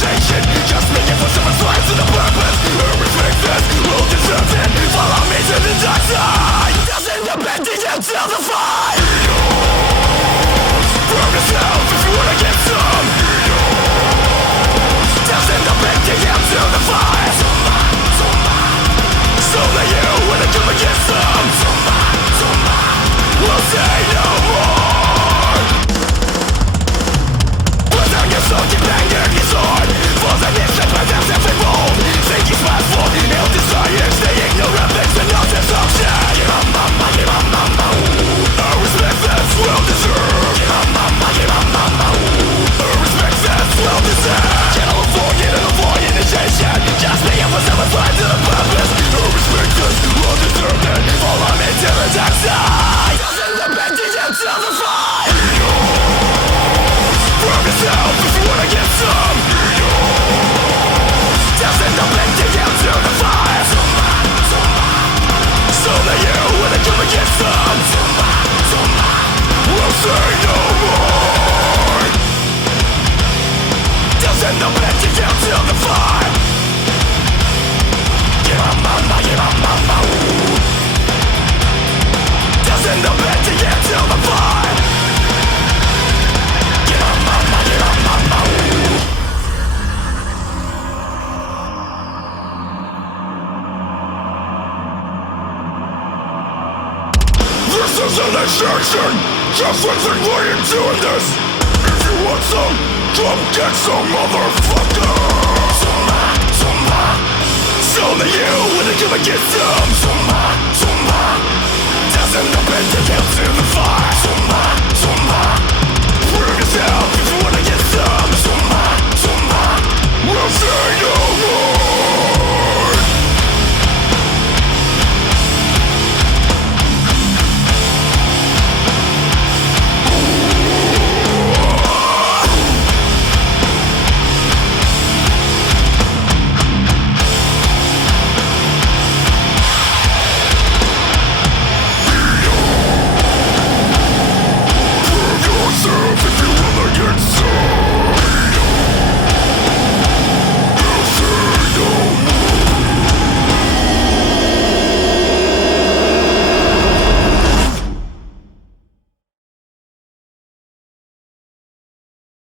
organization, just making for someone's life to the purpose. Respect this, will deserve it. Follow me to the dark side. Doesn't the bend until the fight. Prove yourself if you wanna get some. Doesn't the bend until the fight. So that you wanna come against them. We'll say no more. Without your soul, keep banging his sword. Falls against the path of every bold. Think he's mindful, ill desires. They ignore things and not dysfunction. Give up, mama, give up, mama. I respect that's well deserved. Give up, mama, give up, mama. I respect that's well deserved. Can't avoid initiation. Just being for someone's life to the purpose. I respect that's well deserved. Follow me to the dark side. Doesn't the bending until the fight. Prove yourself if you wanna get some. Doesn't the bending until the fight. So that you wanna come against them. We'll say no more. Doesn't the bending until the fight. Give up, mama, give up, mama. Doesn't the bending until the fight. Give up, mama, give up, mama. This is initiation. Just listen why you're doing this. If you want some, come get some, motherfucker. So that you wanna come and get some. Doesn't the bending until the fire. Prove yourself if you wanna get some. We'll say no more.